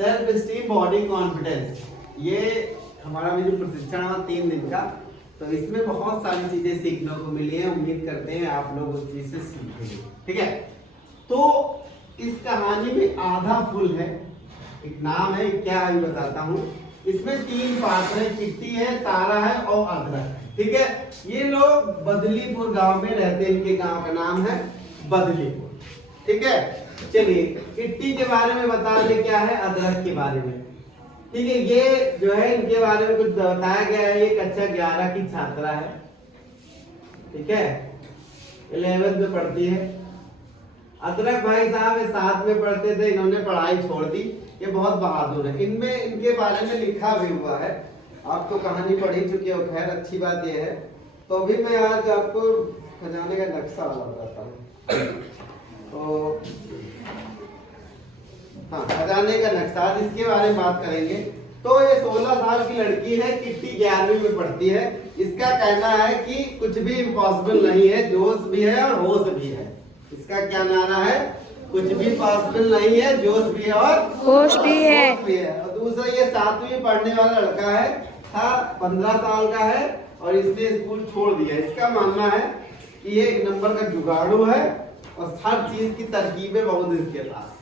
Self esteem body confidence, ये हमारा भी जो प्रशिक्षण हुआ 3 दिन का, तो इसमें बहुत सारी चीजें सीखने को मिली है। उम्मीद करते हैं आप लोग उस चीज से सीखेंगे। ठीक है, तो इस कहानी में आधा फूल है, एक नाम है, क्या है बताता हूँ। इसमें 3 पात्र है, किट्टी है, तारा है और अदरक है। ठीक है, ये लोग बदलीपुर गांव में रहते हैं, इनके गांव का नाम है बदलीपुर। ठीक है, चलिए किट्टी के बारे में बता दें क्या है, अदरक के बारे में। ठीक है, ये जो है इनके बारे में कुछ बताया गया है। ये कक्षा 11 की छात्रा है। ठीक है, 11th में पढ़ती है। अदरक भाई साहब 7 में पढ़ते थे, इन्होंने पढ़ाई छोड़ दी। ये बहुत बहादुर है। इनमें इनके बारे में लिखा भी हुआ है, आप तो कहानी पढ़ ही चुके हो। खैर अच्छी बात यह है, तो अभी मैं आज आपको खजाने का नक्शा वाला बताता हूँ। तो हाँ, खजाने का नक्शा, इसके बारे में बात करेंगे। तो ये 16 साल की लड़की है, किट्टी 11वीं में पढ़ती है। इसका कहना है कि कुछ भी इम्पॉसिबल नहीं है, जोश भी है और होश भी है। इसका क्या नारा है, कुछ भी पॉसिबल नहीं है, जोश भी है और होश भी है। और दूसरा, ये 7वीं पढ़ने वाला लड़का है, था 15 साल का है और इसने स्कूल छोड़ दिया। इसका मानना है कि ये 1 नंबर का जुगाड़ू है और हर चीज की तरकीबें बहुत इसके पास।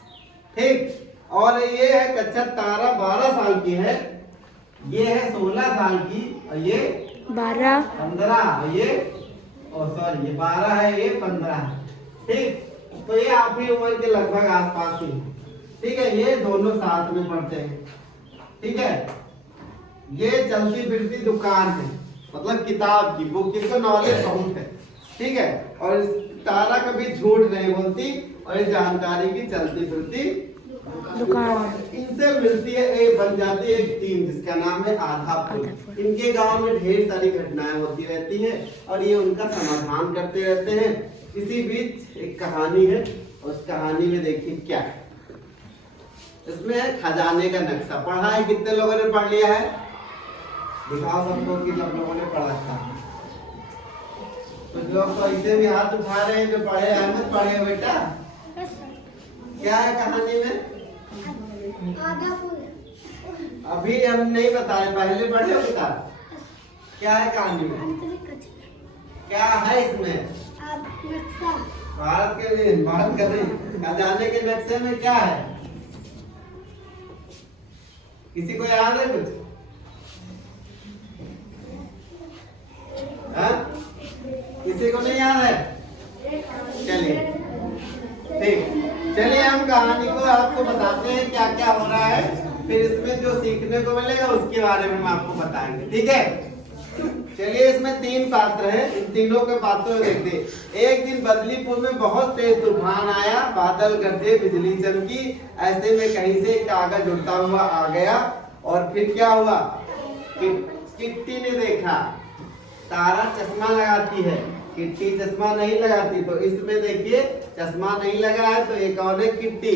ठीक, और ये है कक्षा तारा, 12 साल की है। ये है 16 साल की और ये 15, ये सॉरी ये 12 है, ये 15 है। ठीक, तो ये आप ही उम्र के लगभग आसपास ही। ठीक है, ये दोनों साथ में पढ़ते हैं। ठीक है, ये चलती फिरती दुकान है, मतलब किताब की बुक, जिसको नॉलेज बहुत है। ठीक है, और तारा कभी झूठ नहीं बोलती और ये जानकारी की चलती फिरती दुकान। इनसे मिलती है, एक बन जाती है एक टीम, जिसका नाम है आधा फूल। इनके गांव में ढेर सारी घटनाएं होती रहती हैं और ये उनका समाधान करते रहते हैं। इसी बीच एक कहानी है, उस कहानी में देखिए क्या है। इसमें है खजाने का नक्शा। पढ़ा है, कितने लोगों ने पढ़ लिया है, दिखाओ सबको कि सब लोगों ने पढ़ा था। कुछ लोग तो ऐसे भी हाथ उठा रहे हैं जो पढ़े। अहमद पढ़े हो बेटा, क्या है कहानी में? आधा फूल। अभी हम नहीं बता रहे, पहले पढ़े हो किताब। क्या है कहानी में, क्या है इसमें? नक्शा। भारत के लिए बात कर रहे हैं। खजाने के नक्शे में क्या है, किसी को याद है कुछ? हाँ? किसी को नहीं याद है? चलिए ठीक, चलिए हम कहानी को आपको बताते हैं क्या क्या हो रहा है, फिर इसमें जो सीखने को मिलेगा उसके बारे में हम आपको बताएंगे। ठीक है, चलिए इसमें 3 पात्र हैं। इन तीनों के पात्रों में देखते हैं। एक दिन बदलीपुर में बहुत तेज तूफान आया, बादल गरजे, बिजली चमकी। ऐसे में कहीं से कागज उड़ता हुआ आ गया और फिर क्या हुआ कि किट्टी ने देखा। तारा चश्मा लगाती है, किट्टी चश्मा नहीं लगाती। तो इसमें देखिए चश्मा नहीं लगा है, तो एक और है किट्टी।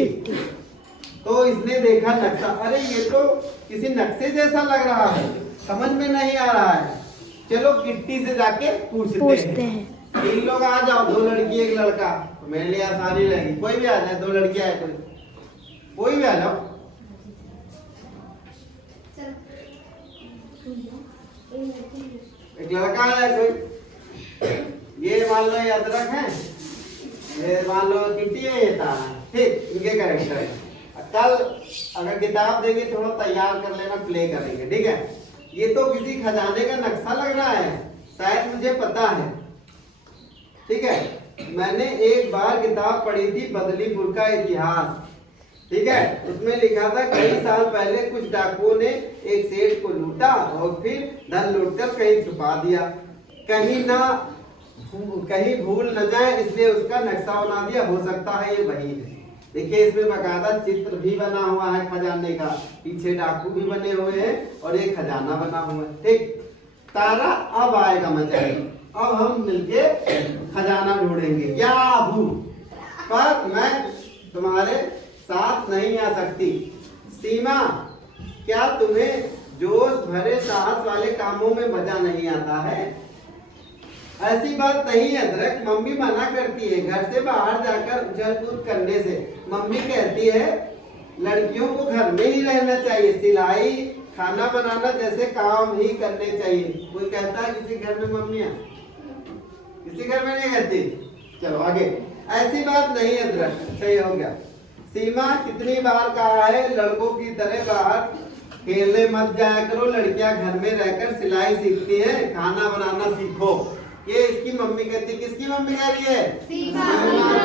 तो इसने देखा नक्शा, अरे ये तो किसी नक्शे जैसा लग रहा है, समझ में नहीं आ रहा है। चलो किट्टी से जाके पूछते हैं। 3 लोग आ जाओ, 2 लड़की 1 लड़का, तो मेरे लिए आसानी रहेगी। कोई भी आ जाए, 2 लड़कियां है, कोई भी आ जाओ। एक लड़का है कोई, ये मान लो ये अदरक है, ये मान लो किट्टी है, ये तारा है। ठीक, इनके कैरेक्टर है। कल अगर किताब देंगे थोड़ा तैयार कर लेना, प्ले करेंगे। ठीक है, ये तो किसी खजाने का नक्शा लग रहा है, शायद मुझे पता है। ठीक है, मैंने एक बार किताब पढ़ी थी बदलीपुर का इतिहास। ठीक है, उसमें लिखा था कई साल पहले कुछ डाकुओं ने एक सेठ को लूटा और फिर धन लूटकर कहीं छुपा दिया। कहीं भूल न जाए इसलिए उसका नक्शा बना दिया। हो सकता है ये वही है। देखिए इसमें बकायदा चित्र भी बना हुआ है खजाने का, पीछे डाकू भी बने हुए हैं और एक खजाना बना हुआ है। ठीक, तारा अब आएगा मजा, अब हम मिलके खजाना ढूंढेंगे। याहू, पर मैं तुम्हारे साथ नहीं आ सकती। सीमा, क्या तुम्हें जोश भरे साहस वाले कामों में मजा नहीं आता है? ऐसी बात नहीं है अदरक, मम्मी मना करती है घर से बाहर जाकर उछल कूद करने से। मम्मी कहती है लड़कियों को घर में ही रहना चाहिए, सिलाई खाना बनाना जैसे काम ही करने चाहिए। कोई कहता है किसी घर में मम्मियाँ, किसी घर में नहीं कहती। चलो आगे, ऐसी बात नहीं है अदरक, सही हो गया। सीमा कितनी बार कहा है लड़कों की तरह बाहर खेलने मत जाया करो, लड़कियां घर में रहकर सिलाई सीखती है, खाना बनाना सीखो। ये इसकी मम्मी कहती, किसकी मम्मी कह रही है? सीमा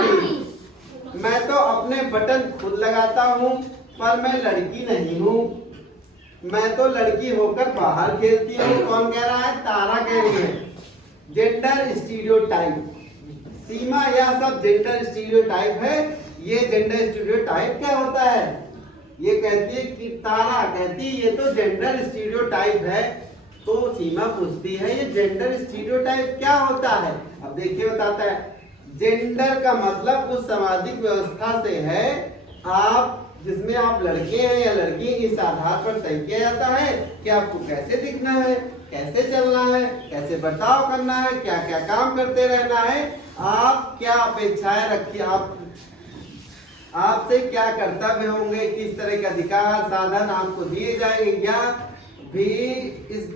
की। मैं तो अपने बटन खुद लगाता हूँ पर मैं लड़की नहीं हूँ, मैं तो लड़की होकर बाहर खेलती हूँ। कौन कह रहा है? तारा कह रही है। जेंडर स्टीरियोटाइप, सीमा यह सब जेंडर स्टीरियोटाइप है। ये जेंडर स्टीरियोटाइप क्या होता है? ये कहती है कि तारा कहती है ये तो जेंडर स्टीरियोटाइप है। तो सीमा पूछती है ये जेंडर स्टीरियोटाइप क्या होता है? अब देखिए बताता है, जेंडर का मतलब उस सामाजिक व्यवस्था से है आप जिसमें आप लड़के हैं या लड़की, इस आधार पर तय किया जाता है कि आपको कैसे दिखना है, कैसे चलना है, कैसे बर्ताव करना है, क्या क्या काम करते रहना है, आप क्या अपेक्षाएं रखिए, आपसे क्या कर्तव्य होंगे, किस तरह के अधिकार साधन आपको दिए जाएंगे, या भी इस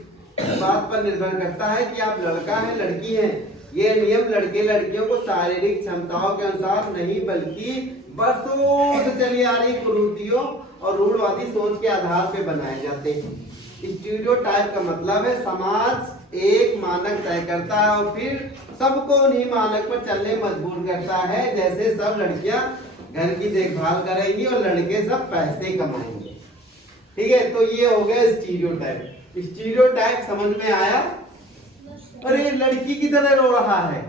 बात पर निर्भर करता है कि आप लड़का है लड़की है। ये नियम लड़के लड़कियों को शारीरिक क्षमताओं के अनुसार नहीं बल्कि बरसों से चली आ रही कुरीतियों और रूढ़वादी सोच के आधार पर बनाए जाते हैं। स्टीरियोटाइप का मतलब है समाज एक मानक तय करता है और फिर सबको उन्हीं मानक पर चलने मजबूर करता है। जैसे सब लड़कियां घर की देखभाल करेंगी और लड़के सब पैसे कमाएंगे। ठीक है, तो ये हो गया स्टीरियोटाइप। स्टीरियोटाइप समझ में आया? अरे लड़की की तरह रो रहा है,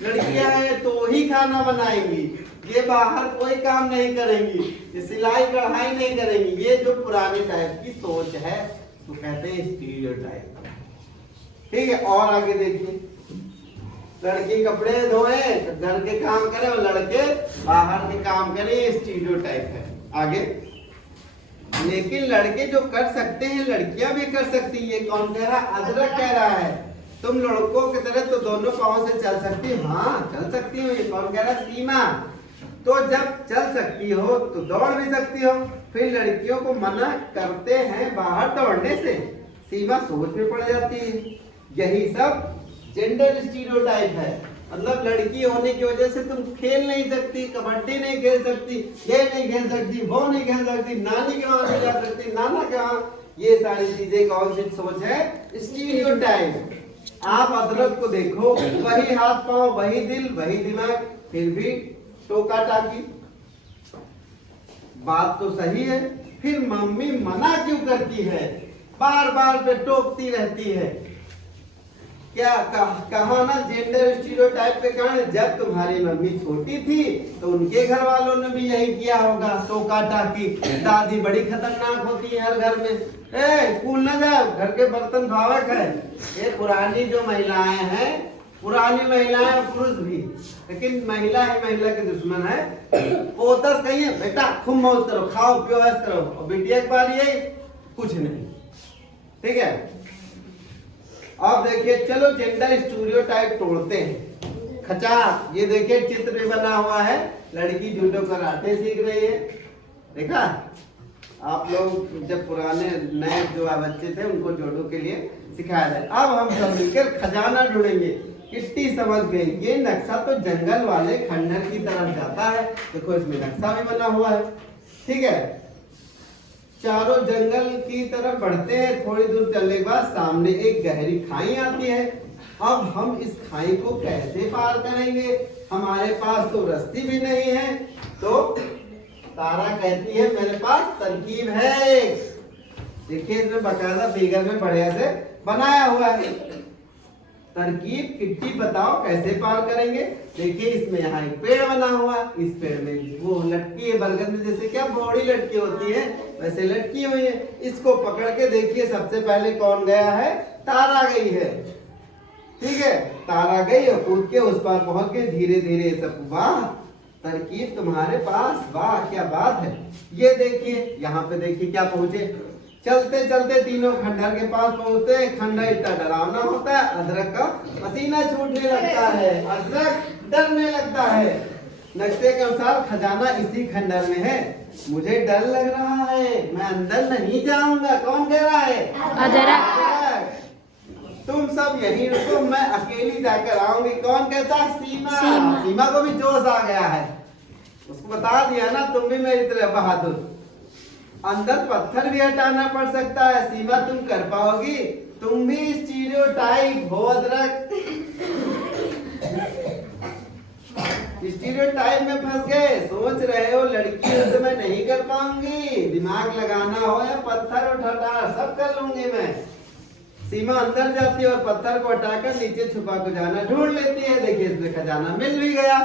लड़कियां हैं तो ही खाना बनाएंगी, ये बाहर कोई काम नहीं करेंगी, ये सिलाई कढ़ाई नहीं करेंगी। ये जो पुराने टाइप की सोच है तो कहते हैं स्टीरियोटाइप। ठीक है, और आगे देखिए, लड़की कपड़े धोए, घर के काम करे और लड़के बाहर के काम करें, ये स्टीरियोटाइप है। आगे, लेकिन लड़के जो कर सकते हैं लड़कियां भी कर सकती है। कौन कह रहा? अदरक कह रहा है तुम लड़कों की तरह तो दोनों पांव से चल सकती हो। हाँ चल सकती हो। ये कौन कह रहा? सीमा। तो जब चल सकती हो तो दौड़ भी सकती हो, फिर लड़कियों को मना करते हैं बाहर दौड़ने से, सीमा सोच में पड़ जाती है। यही सब जेंडर स्टीरियोटाइप है। मतलब लड़की होने की वजह से तुम खेल नहीं सकती, कबड्डी नहीं खेल सकती, ये नहीं खेल सकती, वो नहीं खेल सकती, नानी के वहां नहीं जा सकती, नाना के वहां। ये सारी चीजें कौन सी सोच है? स्टीरियोटाइप। आप अदरक को देखो, वही हाथ पांव, वही दिल, वही दिमाग, फिर भी टोका टाकी। बात तो सही है, फिर मम्मी मना क्यों करती है? बार बार पे टोकती रहती है। क्या कहा ना जेंडर स्टीरियोटाइप के कारण जब तुम्हारी मम्मी छोटी थी तो उनके घर वालों ने भी यही किया होगा, टोका टाकी। दादी बड़ी खतरनाक होती है हर घर में। स्कूल न जाओ, घर के बर्तन भावक है। ये पुरानी जो महिलाएं हैं, पुरानी महिलाएं और पुरुष भी, लेकिन महिला ही महिला के दुश्मन है। वो दस कही है बेटा खूब मौज करो, खाओ पियो ऐश करो, और बिटिया के बार ये कुछ नहीं। ठीक है, अब देखिए, चलो जेंडर स्टीरियोटाइप तोड़ते हैं। खचा, ये देखिए चित्र भी बना हुआ है, लड़की जूडो कराटे सीख रही है। देखा? आप लोग जब पुराने नए जो बच्चे थे उनको जूडो के लिए सिखाया जाए। अब हम सब मिलकर खजाना ढूंढेंगे। किट्टी समझ गई, ये नक्शा तो जंगल वाले खंडर की तरफ जाता है। देखो इसमें नक्शा भी बना हुआ है। ठीक है, चारों जंगल की तरफ बढ़ते हैं। थोड़ी दूर चलने के बाद सामने एक गहरी खाई आती है। अब हम इस खाई को कैसे पार करेंगे? हमारे पास तो रस्सी भी नहीं है। तो तारा कहती है मेरे पास तरकीब है। देखिए इसमें बकायदा फिगर में बढ़िया से बनाया हुआ है। तरकीब किट्टी बताओ कैसे पार करेंगे? देखिए इसमें यहाँ एक पेड़ बना हुआ, इस पेड़ में वो लटकी है, बरगद में जैसे क्या बॉडी लटकी होती है वैसे लटकी हुई है। इसको पकड़ के देखिए सबसे पहले कौन गया है? तारा गई है। ठीक है, तारा गई और कूद के उस पार पहुंच के धीरे धीरे सब। वाह तरकीब तुम्हारे पास, वाह क्या बात है। ये देखिए यहाँ पे देखिए क्या पहुंचे। चलते चलते तीनों खंडहर के पास पहुंचते हैं। खंडहर इतना डरावना होता है, अदरक का पसीना छूटने लगता है, अदरक डरने लगता है। नक्शे के अनुसार खजाना इसी खंडहर में है। मुझे डर लग रहा है, मैं अंदर नहीं जाऊंगा। कौन कह रहा है? अदरक। तुम सब यहीं रुको, मैं अकेली जाकर आऊंगी। कौन कहता है? सीमा। सीमा। सीमा को भी जोश आ गया है, उसको बता दिया ना तुम भी मेरी तरह बहादुर। अंदर पत्थर भी हटाना पड़ सकता है। सीमा तुम कर पाओगी? तुम भी स्टीरियोटाइप हो अदरक, स्टीरियोटाइप में फंस गए। सोच रहे हो लड़की हो तो मैं नहीं कर पाऊंगी। दिमाग लगाना हो या पत्थर उठाना सब कर लूंगी मैं। सीमा अंदर जाती है और पत्थर को हटाकर नीचे छुपा को जाना ढूंढ लेती है। देखिए इसमें खजाना मिल भी गया।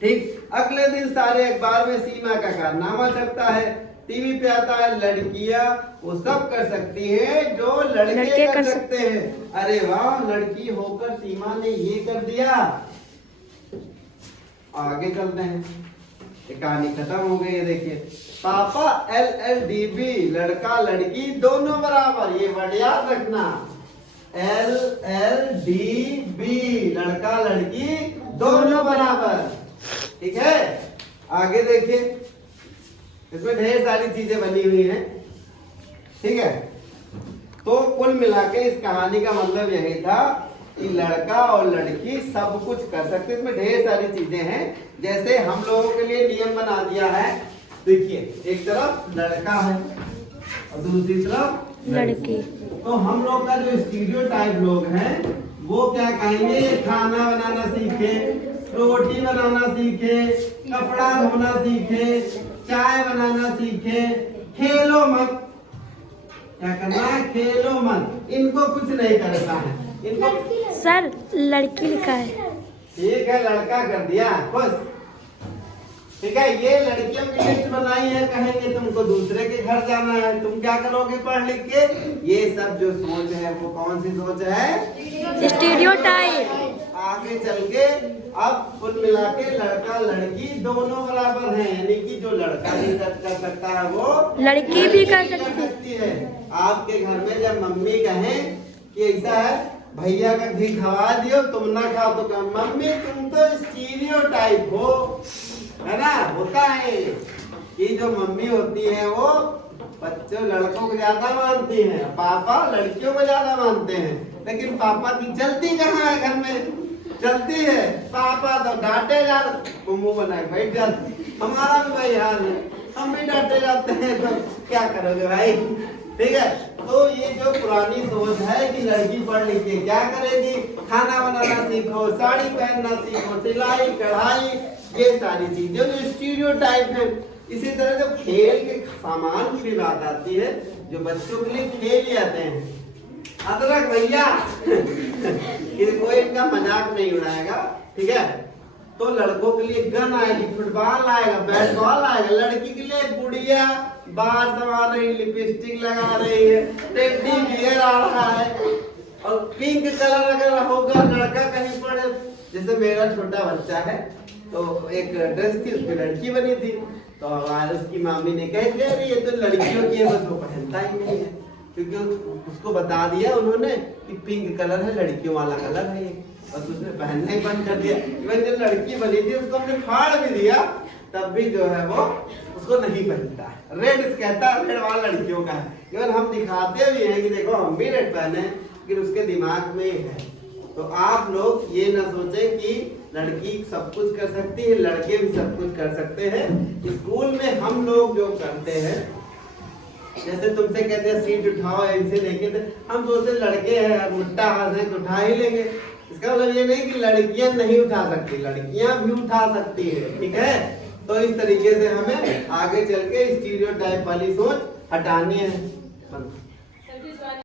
ठीक अगले दिन सारे अखबार में सीमा का कारनामा छपता है। टीवी पे आता है लड़कियां वो सब कर सकती है जो लड़के कर सकते हैं। अरे वाह, लड़की होकर सीमा ने ये कर दिया। आगे चलते हैं, ये कहानी खत्म हो गई है। देखिए पापा LLDB, लड़का लड़की दोनों बराबर। ये वर्ड याद रखना, LLDB, लड़का लड़की दोनों बराबर। ठीक है, आगे देखिए, इसमें ढेर सारी चीजें बनी हुई हैं। ठीक है, तो कुल मिला के इस कहानी का मतलब यही था कि लड़का और लड़की सब कुछ कर सकते। इसमें ढेर सारी चीजें हैं, जैसे हम लोगों के लिए नियम बना दिया है। देखिए एक तरफ लड़का है और दूसरी तरफ लड़की। तो हम लोग का जो स्टीरियोटाइप लोग हैं वो क्या कहेंगे? खाना बनाना सीखे, रोटी बनाना सीखे, कपड़ा धोना सीखे, चाय बनाना सीखे, खेलो मत। क्या करना है? खेलो मत। इनको कुछ नहीं करना है, इनको। सर लड़की लिखा है। ठीक है, लड़का कर दिया खुश। ठीक है, ये लड़कियों की लिस्ट बनाई है। कहेंगे तुमको दूसरे के घर जाना है, तुम क्या करोगे पढ़ लिख के? ये सब जो सोच है वो कौन सी सोच है? स्टीरियोटाइप। आगे चल के अब कुल मिला के लड़का लड़की दोनों बराबर हैं, यानी कि जो लड़का भी कर सकता है वो लड़की भी कर सकती है। आपके घर में जब मम्मी कहें कि ऐसा है, भैया का घी खवा दियो, तुम ना खाओ तो कहो मम्मी तुम तो स्टीरियोटाइप हो, है ना? होता है कि जो मम्मी होती है वो बच्चों लड़कों को ज्यादा मानती हैं, पापा लड़कियों को ज्यादा मानते हैं। लेकिन पापा की चलती कहाँ है? घर में चलती है। पापा तो डांटे जाते, मुंह बनाए बैठ जाते। हमारा भी भाई हाल है, हम भी डांटे जाते हैं, तो क्या करोगे भाई? ठीक है, तो ये जो पुरानी सोच है कि लड़की पढ़ लिख के क्या करेगी? खाना बनाना सीखो, साड़ी पहनना सीखो, सिलाई कढ़ाई, ये सारी चीजें जो स्टीरियोटाइप है। इसी तरह जब खेल के सामान की बात आती है, जो बच्चों के लिए खेल आते हैं, अदरक भैया कोई इनका मजाक नहीं उड़ाएगा। ठीक है, तो लड़कों के लिए गन आएगी, फुटबॉल आएगा, बैट बॉल आएगा। लड़की के लिए गुड़िया बाल सवा रही, लिपस्टिक लगा रही है, टेडी बियर आ रहा है, और पिंक कलर अगर होगा लड़का कहीं पर, जैसे मेरा छोटा बच्चा है तो एक ड्रेस थी उसमें लड़की बनी थी, तो हमारे उसकी मामी ने कह दिया ये तो लड़कियों की है, बस वो पहनता ही नहीं है, क्योंकि उसको बता दिया उन्होंने कि पिंक कलर है, लड़कियों वाला कलर है ये, बस उसने पहनना ही बंद कर दिया। इवन जब लड़की बनी थी उसको हमने फाड़ भी दिया, तब भी जो है वो उसको नहीं पहनता है। रेड कहता है रेड वाला लड़कियों का है। इवन हम दिखाते भी हैं कि देखो हम भी रेड पहने, लेकिन उसके दिमाग में है। तो आप लोग ये ना सोचें कि लड़की सब कुछ कर सकती है, लड़के भी सब कुछ कर सकते हैं। स्कूल में हम लोग जो करते हैं, जैसे तुमसे कहते हैं सीट उठाओ, ऐसे लेके तो हम सोचते लड़के हैं मुट्ठा हाथ है तो उठा ही लेंगे। इसका मतलब ये नहीं कि लड़कियां नहीं उठा सकती, लड़कियां भी उठा सकती है। ठीक है, तो इस तरीके से हमें आगे चल के स्टीरियोटाइप वाली सोच हटानी है।